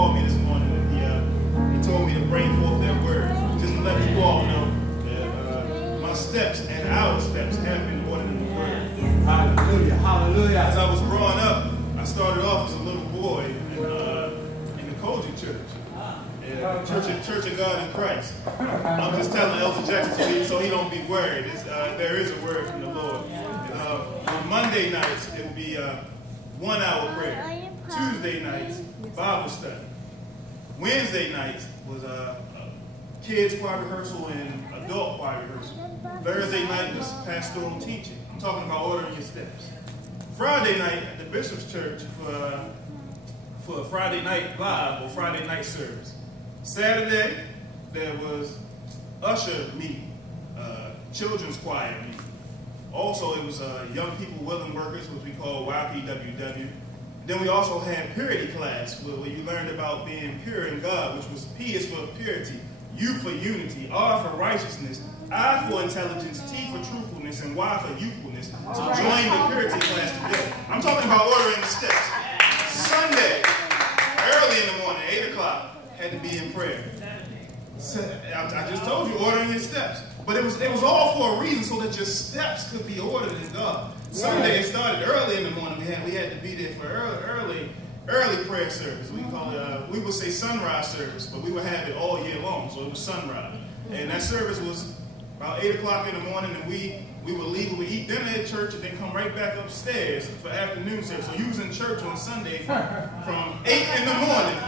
called me this morning and he told me to bring forth that word. Just to let you all know that my steps and our steps have been ordered in the word. Hallelujah, hallelujah. As I was growing up, I started off as a little boy in the Koji Church. Church of God in Christ. I'm just telling Elder Jackson so he don't be worried. There is a word from the Lord. On Monday nights, it will be 1 hour prayer. Tuesday nights, Bible study. Wednesday nights was kids choir rehearsal and adult choir rehearsal. Thursday night was pastoral teaching. I'm talking about ordering your steps. Friday night at the Bishop's Church for Friday night live or Friday night service. Saturday, there was usher meeting, children's choir meeting. Also, it was young people willing workers, which we call YPWW. Then we also had purity class, where you learned about being pure in God, which was P is for purity, U for unity, R for righteousness, I for intelligence, T for truthfulness, and Y for youthfulness. So join the purity class today. I'm talking about ordering the steps. Sunday, early in the morning, 8 o'clock. Had to be in prayer. I just told you, ordering your steps. But it was all for a reason, so that your steps could be ordered in God. Sunday, it started early in the morning. We had to be there for early prayer service. We call it, we would say sunrise service, but we would have it all year long, so it was sunrise. And that service was about 8 o'clock in the morning, and we would leave, we would eat dinner at church, and then come right back upstairs for afternoon service. So you was in church on Sunday from 8 in the morning.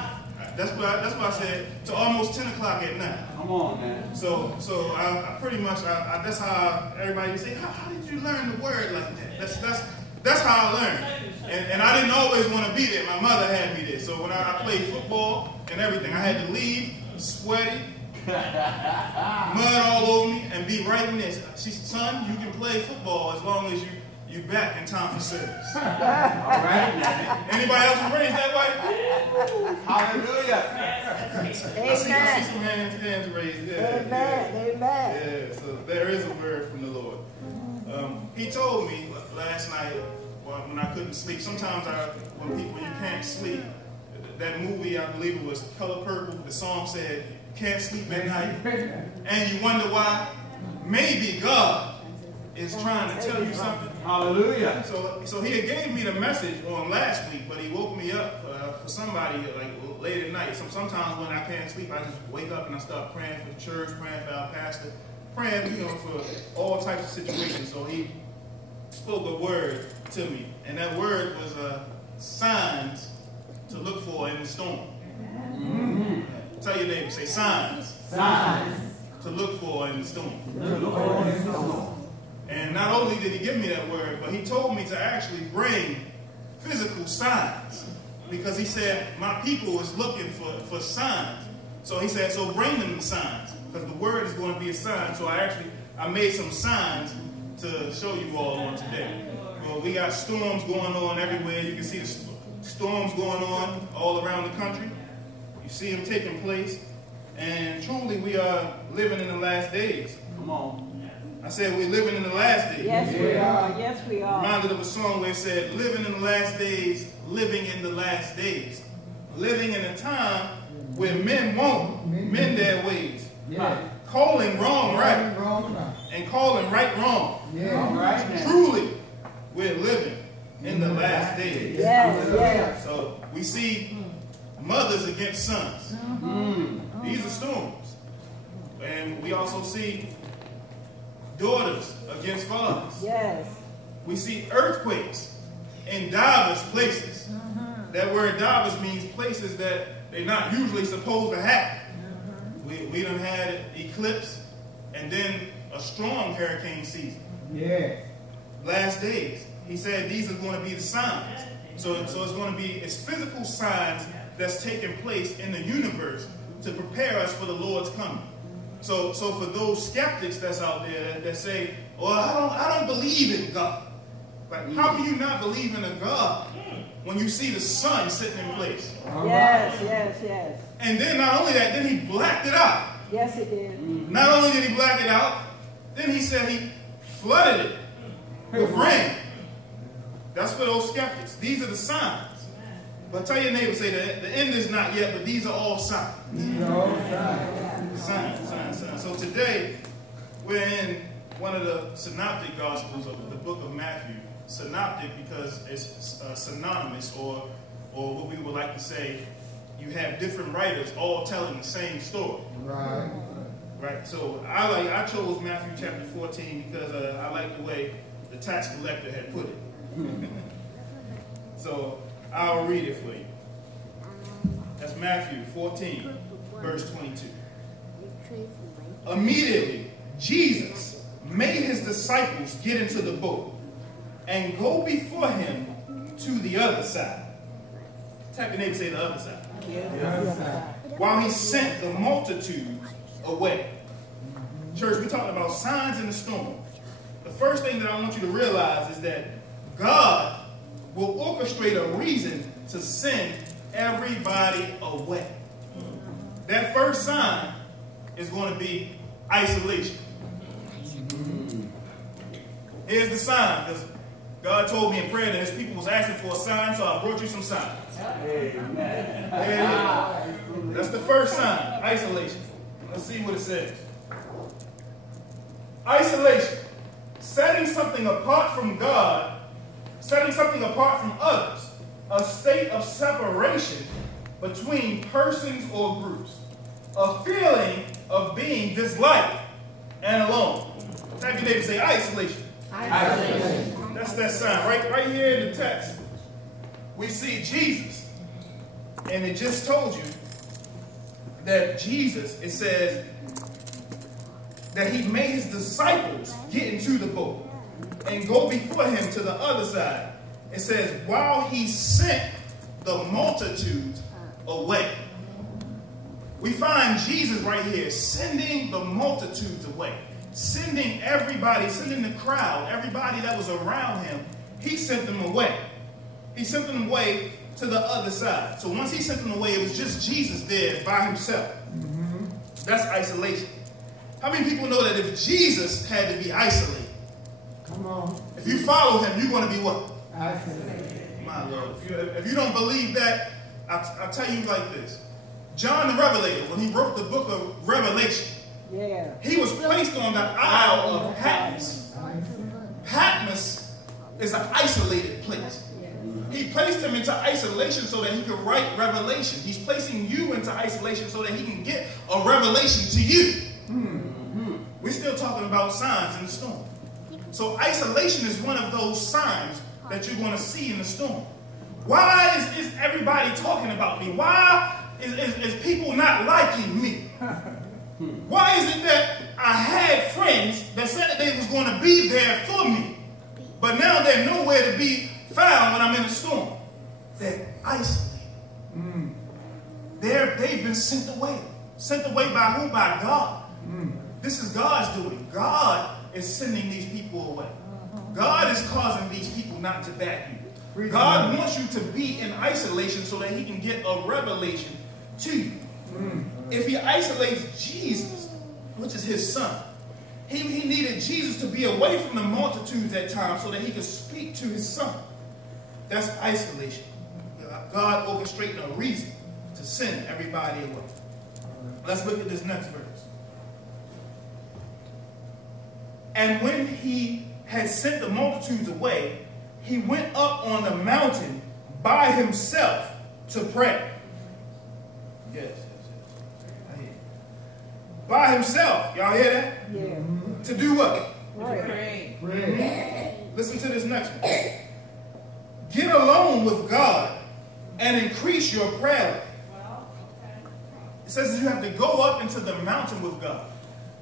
That's why I said to almost 10 o'clock at night. Come on, man. So I pretty much that's how everybody say, how did you learn the word like that? That's how I learned. And I didn't always want to be there. My mother had me there. So when I played football and everything, I had to leave sweaty, mud all over me, and be right in there. She said, son, you can play football as long as you back in time for service. All right. Anybody else was raised that way? Hallelujah. I see some hands raised. Yeah, Amen. Yeah, so there is a word from the Lord. He told me last night when I couldn't sleep. Sometimes when you can't sleep, that movie, I believe it was Color Purple, the song said, you can't sleep at night, and you wonder why. Maybe God is trying to tell you something. Hallelujah. So he had gave me the message on last week, but he woke me up for somebody like late at night. Sometimes when I can't sleep, I just wake up and I start praying for the church, praying for our pastor, praying, for all types of situations. So he spoke a word to me, and that word was signs to look for in the storm. Mm-hmm. Tell your neighbor, say signs. Signs to look for in the storm. And not only did he give me that word, but he told me to actually bring physical signs. Because he said, my people is looking for signs. So he said, so bring them the signs. Because the word is going to be a sign. So I made some signs to show you all on today. Well, we got storms going on everywhere. You can see the storms going on all around the country. You see them taking place. And truly, we are living in the last days. Come on. I said we're living in the last days. Yes, we are. Yes, we are. Reminded of a song where it said, living in the last days, living in the last days. Living in a time where men won't mend their ways. Yeah. Calling wrong right. And calling right wrong. Yeah. Right. Truly, we're living in the last days. Yes, yes. So we see mothers against sons. These are storms. And we also see daughters against fathers. Yes. We see earthquakes in diverse places. That word diverse means places that they're not usually supposed to happen. We done had eclipse and then a strong hurricane season. Yeah. Last days. He said these are going to be the signs. So it's going to be physical signs that's taking place in the universe to prepare us for the Lord's coming. So for those skeptics that's out there that say, well, I don't believe in God. Like, how can you not believe in a God when you see the sun sitting in place? Yes, yes, yes. And then not only that, then he blacked it out. Yes, he did. Not only did he black it out, then he said he flooded it with rain. That's for those skeptics. These are the signs. But tell your neighbor, say that the end is not yet, but these are all signs. Signs. So today, we're in one of the synoptic gospels of the book of Matthew. Synoptic because it's synonymous, or what we would like to say, you have different writers all telling the same story. Right. So I chose Matthew chapter 14 because I like the way the tax collector had put it. So I'll read it for you. That's Matthew 14, verse 22. Immediately, Jesus made his disciples get into the boat and go before him to the other side. Tap your neighbor, say the other side. While he sent the multitudes away. Church, we're talking about signs in the storm. The first thing that I want you to realize is that God will orchestrate a reason to send everybody away. That first sign is going to be isolation. Here's the sign, because God told me in prayer that his people was asking for a sign, so I brought you some signs. Amen. That's the first sign, isolation. Let's see what it says. Isolation, setting something apart from God, setting something apart from others, a state of separation between persons or groups, a feeling of being disliked and alone. Tap your neighbor, say isolation. Isolation. That's that sign. Right here in the text, we see Jesus. And it just told you that Jesus, it says that he made his disciples get into the boat and go before him to the other side. It says, while he sent the multitudes away. We find Jesus right here sending the multitudes away. Sending everybody, sending the crowd, everybody that was around him, he sent them away. He sent them away to the other side. So once he sent them away, it was just Jesus there by himself. That's isolation. How many people know that if Jesus had to be isolated, come on, if you follow him, you're going to be what? Isolated. My Lord. If you don't believe that, I'll tell you like this. John the Revelator, when he wrote the book of Revelation, he was placed on the Isle of Patmos. Patmos is an isolated place. He placed him into isolation so that he could write Revelation. He's placing you into isolation so that he can get a revelation to you. We're still talking about signs in the storm. So isolation is one of those signs that you're going to see in the storm. Why is everybody talking about me? Why is people not liking me? Why is it that I had friends that said that they was going to be there for me, but now they're nowhere to be found when I'm in the storm? They're isolated. They've been sent away. Sent away by who? By God. This is God's doing. God is sending these people away. God is causing these people not to back you. God wants you to be in isolation so that he can get a revelation to you. If he isolates Jesus, which is his son, he needed Jesus to be away from the multitudes at times so that he could speak to his son. That's isolation. God orchestrating a reason to send everybody away. Let's look at this next verse. And when he had sent the multitudes away, he went up on the mountain by himself to pray. Yes. I hear. By himself. Y'all hear that? Yeah. To do what? Pray. Listen to this next one. Get alone with God and increase your prayer life. It says that you have to go up into the mountain with God.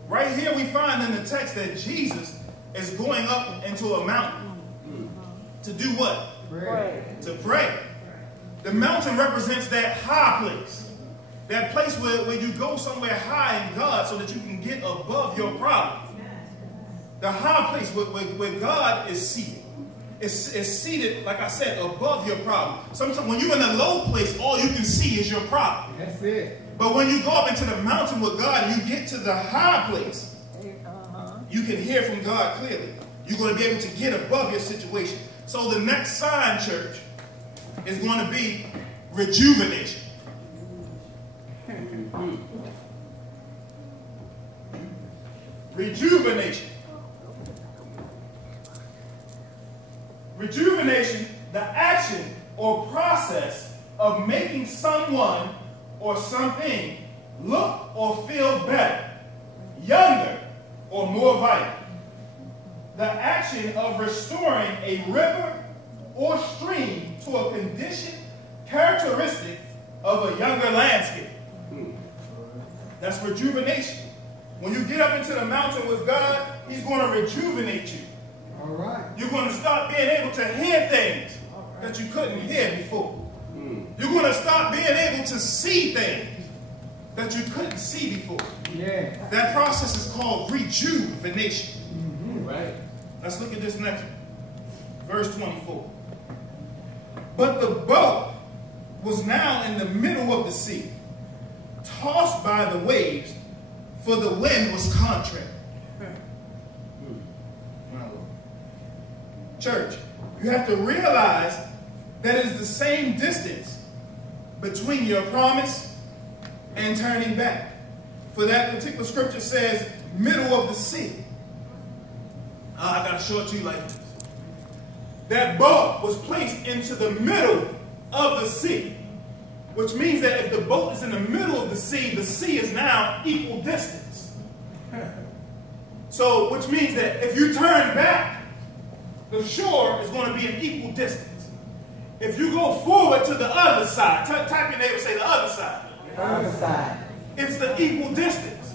Right here we find in the text that Jesus is going up into a mountain. To do what? Pray. To pray. The mountain represents that high place. That place where you go somewhere high in God so that you can get above your problem. The high place where God is seated. Is seated, like I said, above your problem. Sometimes when you're in a low place, all you can see is your problem. That's it. But when you go up into the mountain with God and you get to the high place, you can hear from God clearly. You're going to be able to get above your situation. So the next sign, church, is going to be rejuvenation. Rejuvenation. Rejuvenation, the action or process of making someone or something look or feel better, younger, or more vital. The action of restoring a river or stream to a condition characteristic of a younger landscape. That's rejuvenation. When you get up into the mountain with God, He's going to rejuvenate you. All right. You're going to start being able to hear things that you couldn't hear before. You're going to start being able to see things that you couldn't see before. Yeah. That process is called rejuvenation. Right. Let's look at this next one. Verse 24. But the boat was now in the middle of the sea, tossed by the waves, for the wind was contrary. Church, you have to realize that it's the same distance between your promise and turning back. For that particular scripture says, middle of the sea. I got to show it to you like this. That boat was placed into the middle of the sea, which means that if the boat is in the middle of the sea is now equal distance. So, which means that if you turn back, the shore is going to be an equal distance. If you go forward to the other side, type your neighbor, say the other side. The other side. It's the equal distance.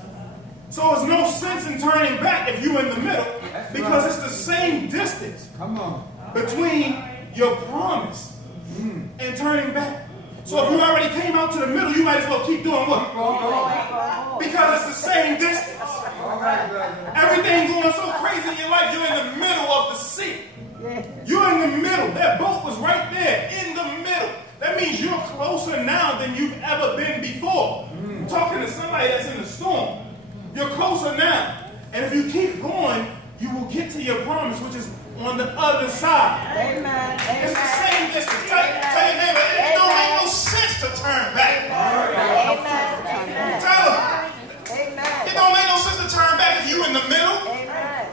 So there's no sense in turning back if you're in the middle, because it's the same distance between your promise and turning back. So if you already came out to the middle, you might as well keep doing what? Because it's the same distance. Everything going so crazy in your life, you're in the middle of the sea. You're in the middle. That boat was right there in the middle. That means you're closer now than you've ever been before. I'm talking to somebody that's in the storm. You're closer now. And if you keep going, you will get to your promise, which is on the other side. Amen. It's the same distance. Tell your neighbor, it don't make no sense to turn back. Amen. Tell them. Amen. It don't make no sense to turn back if you're in the middle. Amen.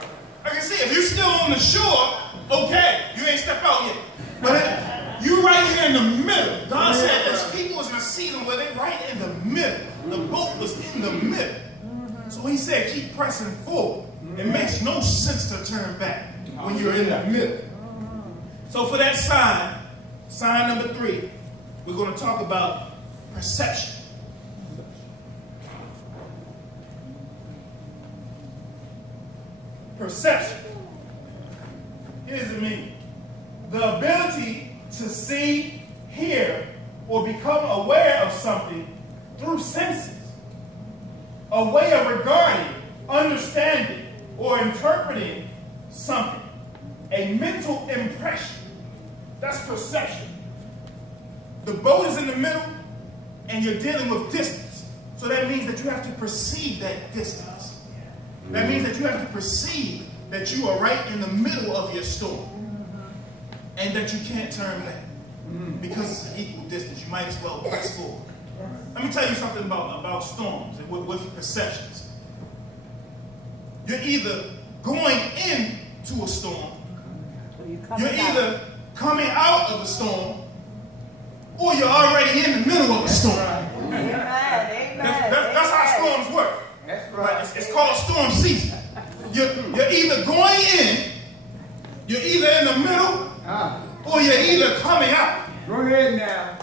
I can see if you're still on the shore, okay, you ain't stepped out yet. But you right here in the middle. God said there's people was in a season where they're right in the middle. The boat was in the middle. So He said keep pressing forward. It makes no sense to turn back when you're in the middle. So for that sign number 3, we're going to talk about perception. Perception. Here's the meaning. The ability to see, hear, or become aware of something through senses. A way of regarding, understanding, or interpreting something. A mental impression. That's perception. The boat is in the middle, and you're dealing with distance. So that means that you have to perceive that distance. That means that you have to perceive that you are right in the middle of your storm. And that you can't turn back. Because it's an equal distance. You might as well press forward. Let me tell you something about storms and with perceptions. You're either going into a storm, you're either coming out of a storm, or you're already in the middle of a storm. That's how storms work. Right? It's called storm season. You're either going in, you're either in the middle, or you're either coming out. Go ahead now.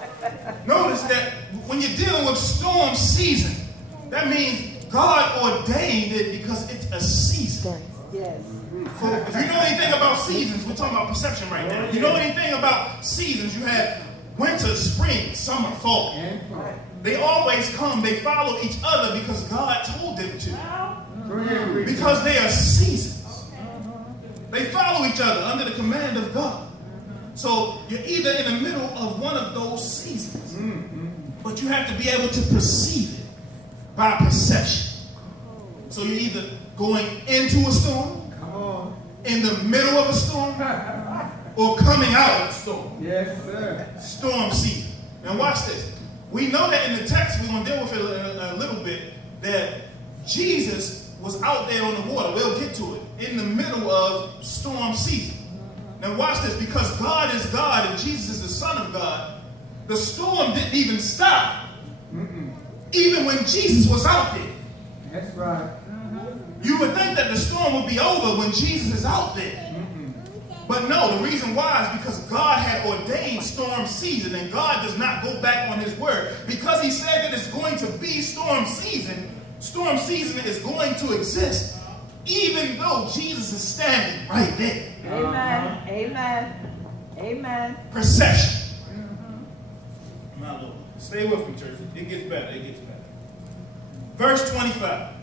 Notice that when you're dealing with storm season, that means God ordained it because it's a season. Yes. So if you know anything about seasons, we're talking about perception right now. If you know anything about seasons, you have winter, spring, summer, fall. They always come, they follow each other because God told them to. Because they are seasons. They follow each other under the command of God. So you're either in the middle of one of those seasons, but you have to be able to perceive it by perception. So you're either going into a storm, in the middle of a storm, or coming out of a storm. Yes, sir. Storm season. Now watch this. We know that in the text, we're going to deal with it a little bit, that Jesus was out there on the water. We'll get to it. In the middle of storm season. Now watch this. Because God is God and Jesus is the Son of God, the storm didn't even stop. Even when Jesus was out there. That's right. You would think that the storm would be over when Jesus is out there. But no, the reason why is because God had ordained storm season, and God does not go back on his word. Because he said that it's going to be storm season is going to exist, even though Jesus is standing right there. Amen. Amen. Amen. Perception. My Lord. Stay with me, church. It gets better. It gets better. Verse 25.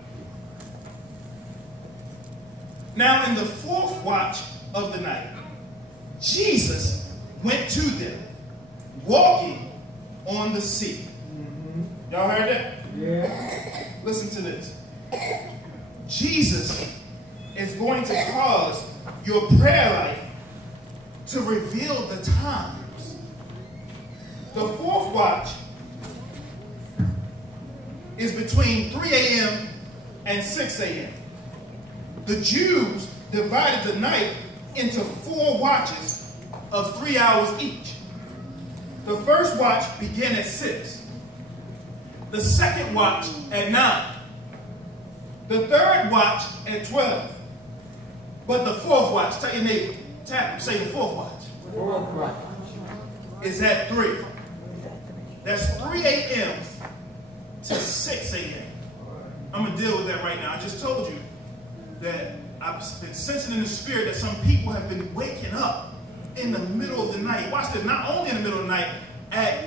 Now in the fourth watch of the night, Jesus went to them, walking on the sea. Y'all heard that? Yeah. Listen to this. Jesus is going to cause your prayer life to reveal the times. The fourth watch is between 3 a.m. and 6 a.m. The Jews divided the night into 4 watches of 3 hours each. The first watch began at 6. The second watch at 9. The third watch at 12. But the fourth watch, tell your neighbor, tap him, say the fourth watch. Fourth watch is at 3. That's 3 a.m. to 6 a.m. I'm going to deal with that right now. I just told you that I've been sensing in the spirit that some people have been waking up in the middle of the night. Watch this, not only in the middle of the night, at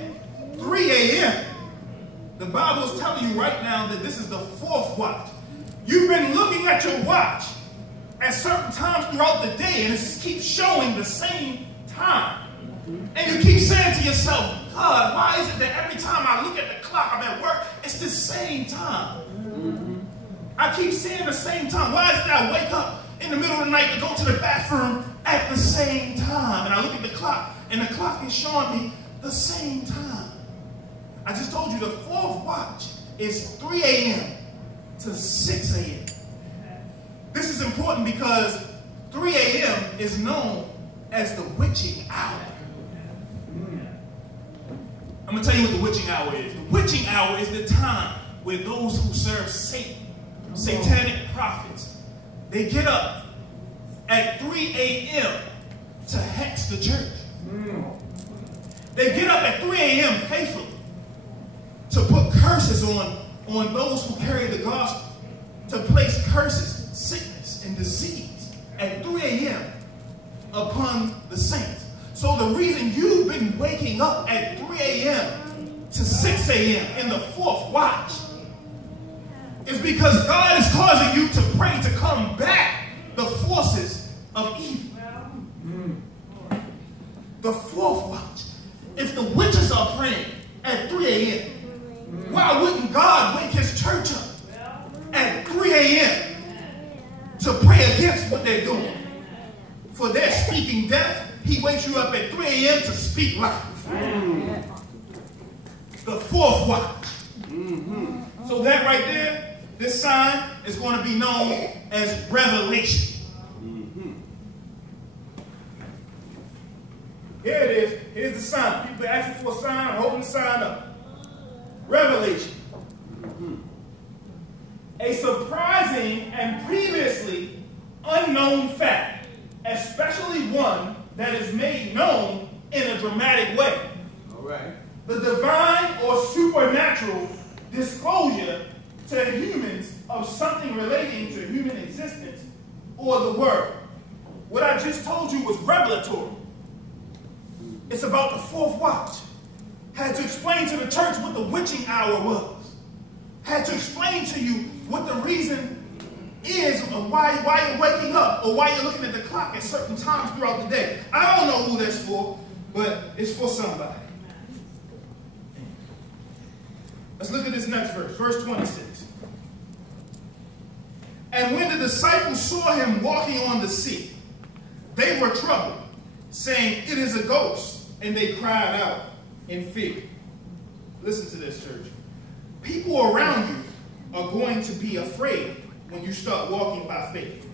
3 a.m. The Bible is telling you right now that this is the fourth watch. You've been looking at your watch at certain times throughout the day, and it keeps showing the same time. And you keep saying to yourself, God, why is it that every time I look at the clock, I'm at work, it's the same time? I keep seeing the same time. Why is it that I wake up in the middle of the night to go to the bathroom at the same time? And I look at the clock, and the clock is showing me the same time. I just told you the fourth watch is 3 a.m. to 6 a.m. This is important because 3 a.m. is known as the witching hour. I'm going to tell you what the witching hour is. The witching hour is the time where those who serve Satan, satanic prophets, they get up at 3 a.m. to hex the church. They get up at 3 a.m. faithfully to put curses on those who carry the gospel, to place curses, sickness, and disease at 3 a.m. upon the saints. So the reason you've been waking up at 3 a.m. to 6 a.m. in the fourth watch is because God is causing you to pray to combat the forces of evil. The fourth watch. If the witches are praying at 3 a.m., why wouldn't God wake his church up at 3 a.m. to pray against what they're doing? For they're speaking death. He wakes you up at 3 a.m. to speak life. The fourth watch. So that right there, this sign is going to be known as revelation. Here it is. Here's the sign. People are asking for a sign. I'm holding the sign up. Revelation. A surprising and previously unknown fact, especially one that is made known in a dramatic way. All right. The divine or supernatural disclosure to humans of something relating to human existence or the world. What I just told you was revelatory. It's about the fourth watch. Had to explain to the church what the witching hour was. Had to explain to you what the reason is of why you're waking up or why you're looking at the clock at certain times throughout the day. I don't know who that's for, but it's for somebody. Let's look at this next verse, verse 26. And when the disciples saw him walking on the sea, they were troubled, saying, "It is a ghost," and they cried out in fear. Listen to this, church. People around you are going to be afraid when you start walking by faith.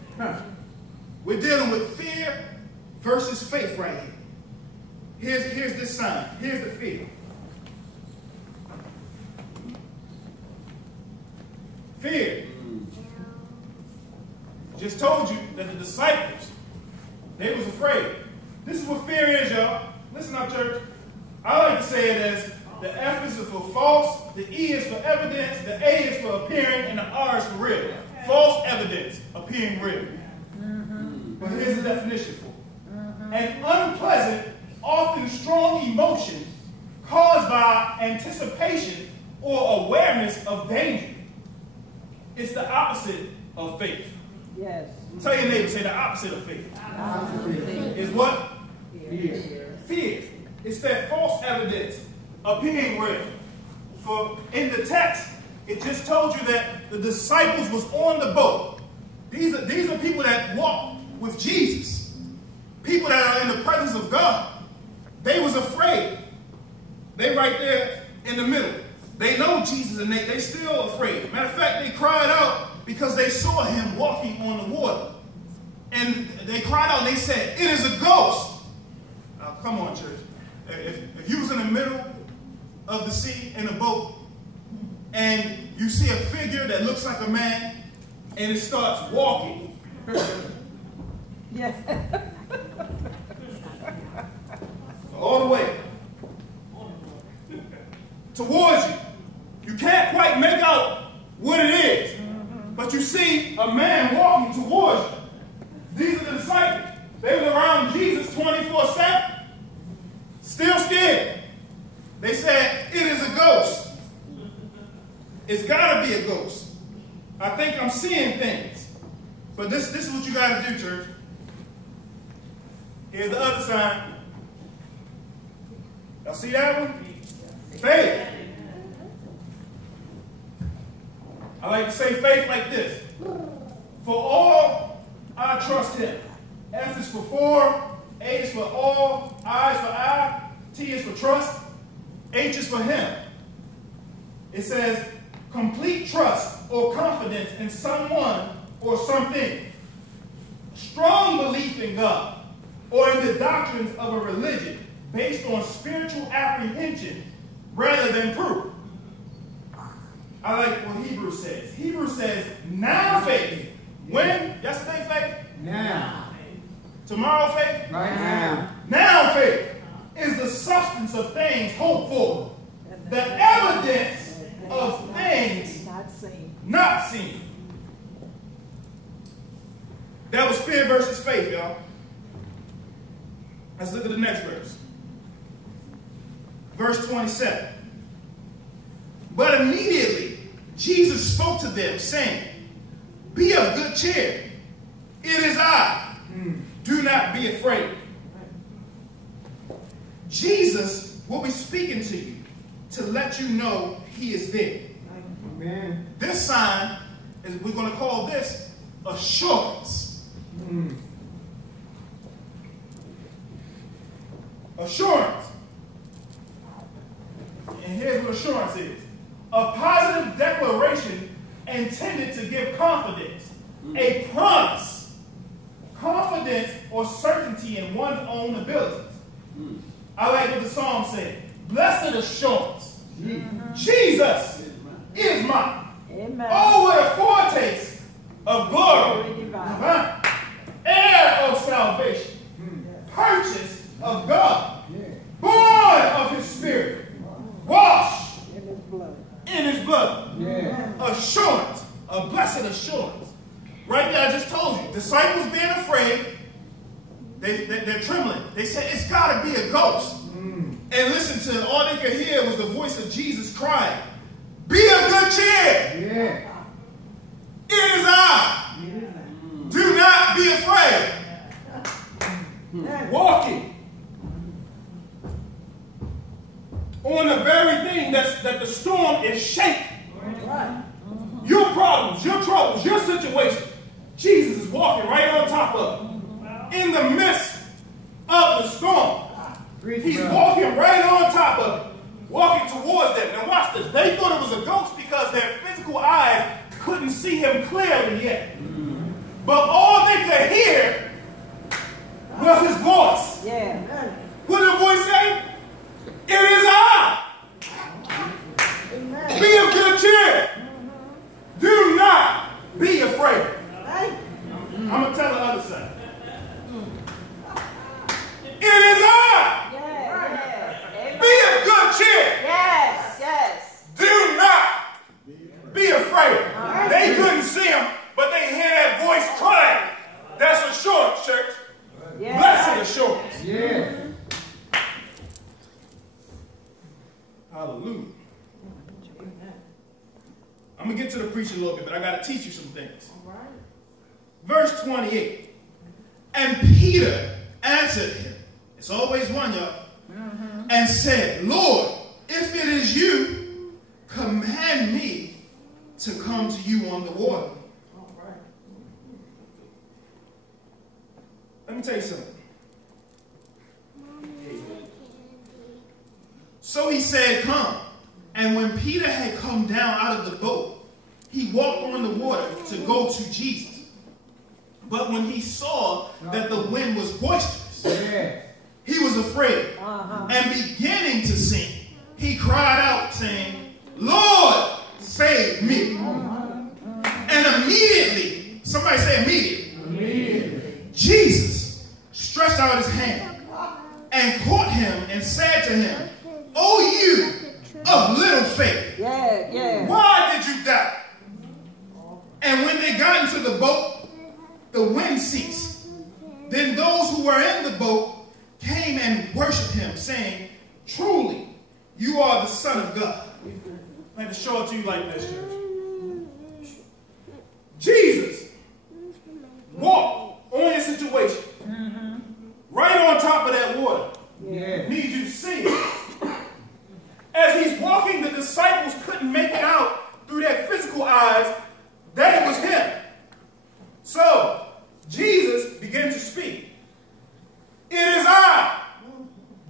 We're dealing with fear versus faith right here. Here's this sign. Here's the fear. Fear. Just told you that the disciples, they was afraid. This is what fear is, y'all. Listen up, church. I like to say it as the F is for false, the E is for evidence, the A is for appearing, and the R is for real. False evidence, appearing real. But here's the definition for it. An unpleasant, often strong emotion caused by anticipation or awareness of danger. It's the opposite of faith. Yes. Tell your neighbor, say the opposite of faith. Is what? Fear. Fear. It's that false evidence appearing real. For in the text, it just told you that the disciples was on the boat. These are people that walk with Jesus. People that are in the presence of God. They was afraid. They right there in the middle. They know Jesus and they still afraid. Matter of fact, they cried out because they saw him walking on the water. And they cried out and they said, "It is a ghost." Now, come on, church. If you was in the middle of the sea in a boat and you see a figure that looks like a man and it starts walking. Yes. All the way towards you. You can't quite make out what it is, but you see a man walking towards you. These are the disciples. They were around Jesus 24/7, still scared. They said, "It is a ghost. It's got to be a ghost. I think I'm seeing things." But this is what you got to do, church. Here's the other sign. Y'all see that one? Faith. I like to say faith like this. For all, I trust him. F is for, A is for all, I is for I, T is for trust, H is for him. It says complete trust or confidence in someone or something. Strong belief in God or in the doctrines of a religion based on spiritual apprehension rather than proof. I like what Hebrews says. Hebrews says, now faith. When? Yesterday faith? Now. Tomorrow faith? Right now. Now faith is the substance of things hoped for, the evidence of things not seen. That was fear versus faith, y'all. Let's look at the next verse. Verse 27. But immediately Jesus spoke to them, saying, "Be of good cheer. It is I. Do not be afraid." Jesus will be speaking to you to let you know he is there. Amen. This sign, is we're going to call this assurance. Assurance. And here's what assurance is. A positive declaration intended to give confidence. A promise. Confidence or certainty in one's own abilities. I like what the song said. Blessed assurance. Jesus is mine. Amen. Oh, what a foretaste of glory. Divine. Heir of salvation. Purchased of God. Born of his spirit. Washed In his blood. in his blood. Assurance. A blessed assurance. Right there, I just told you. Disciples being afraid. They're trembling. They said, it's got to be a ghost. And listen to it. All they could hear was the voice of Jesus crying, "Be of good cheer. It is I. Do not be afraid." Walking on the very thing that the storm is shaking. Your problems, your troubles, your situations. Jesus is walking right on top of it. In the midst of the storm. He's walking right on top of it. walking towards them. Now watch this. They thought it was a ghost because their physical eyes couldn't see him clearly yet. But all they could hear was his voice. Yeah. What did the voice say? It is I. Amen. Be of good cheer. Do not be afraid. I'm going to tell the other side. It is I. Yeah. Be of good cheer. Yes. Yes. Do not be afraid. They couldn't see him, but they hear that voice crying. That's assurance, church. Yeah. Blessed assurance. Yeah. Hallelujah. I'm going to get to the preaching a little bit, but I got to teach you some things. Verse 28. And Peter answered him. It's always one, y'all. And said, Lord, if it is you, command me to come to you on the water. Let me tell you something. So he said, come. And when Peter had come down out of the boat, he walked on the water to go to Jesus. But when he saw that the wind was boisterous, he was afraid. And beginning to sink, he cried out, saying, Lord, save me. And immediately, somebody say immediately, Jesus stretched out his hand and caught him and said to him, O you of little faith, why did you doubt? And when they got into the boat, the wind ceased. Then those who were in the boat came and worshipped him, saying, truly, you are the Son of God. I have to show it to you like this, church. Jesus walked on your situation, right on top of that water. Need you to see it. As he's walking, the disciples couldn't make it out through their physical eyes that it was him. So, Jesus began to speak. It is I.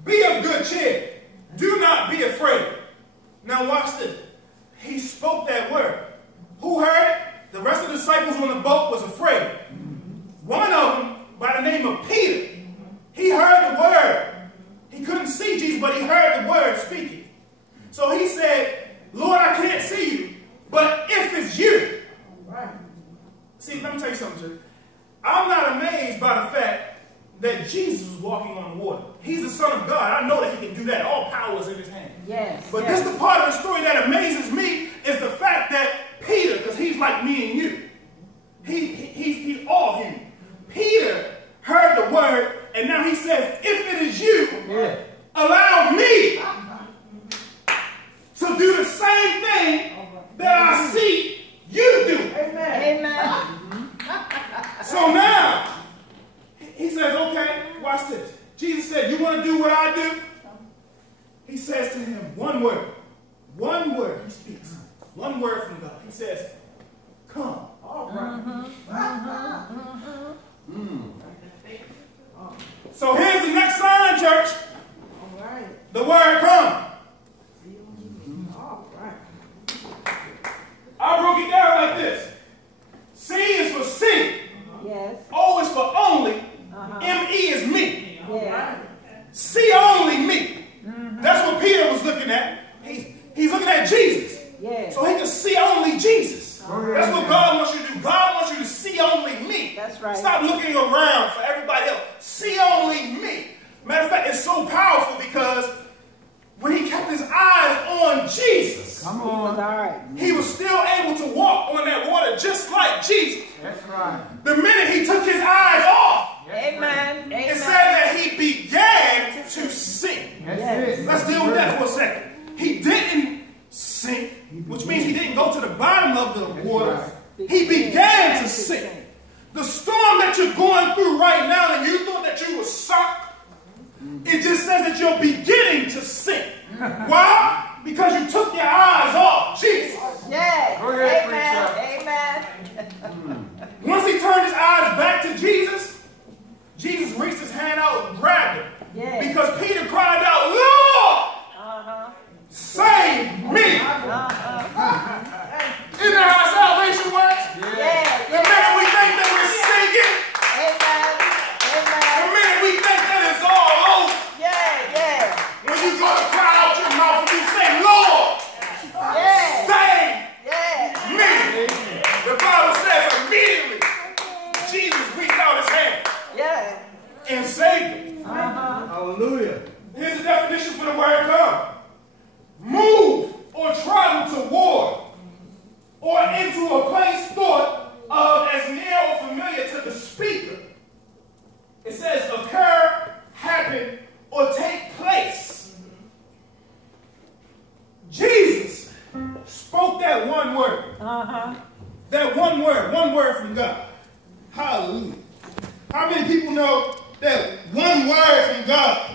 Be of good cheer. Do not be afraid. Now watch this. He spoke that word. Who heard it? The rest of the disciples on the boat was afraid. One of them, by the name of Peter, he heard the word. He couldn't see Jesus, but he heard the word speaking. So he said, Lord, I can't see you, but if it's you. See, let me tell you something, church. I'm not amazed by the fact that Jesus was walking on the water. He's the Son of God. I know that he can do that. All power is in his hand. But this is the part of the story that amazes me is the fact that Peter, because he's like me and you. He's all human. Peter heard the word, and now he says, if it is you, allow me to do the same thing that I see you do. Amen. So now, he says, okay, watch this. Jesus said, you want to do what I do? He says to him, one word. One word he speaks. One word from God. He says, come. All right. So here's the next sign, church. All right. The word come. All right. I broke it down like this. C is for see. Yes. O is for only. M-E is me. Yeah. See only me. That's what Peter was looking at. He's looking at Jesus. Yeah. So he can see only Jesus. That's what God wants you to do. God wants you to see only me. That's right. Stop looking around for everybody else. See only me. Matter of fact, it's so powerful because when he kept his eyes on Jesus, Come He was on. all right. he was still able to walk on that water just like Jesus. That's right. The minute he took his eyes off, Amen. it said that he began to sink. That's it. Let's deal with that for a second. He didn't sink, which means he didn't go to the bottom of the water. He began to sink. The storm that you're going through right now and you thought that you were sunk, it just says that you're beginning to sink. Why? Because you took your eyes off Jesus. Yes. Go ahead, Amen. Once he turned his eyes back to Jesus, Jesus reached his hand out and grabbed him. Yes. Because Peter cried out, Lord, That one word from God. Hallelujah. How many people know that one word from God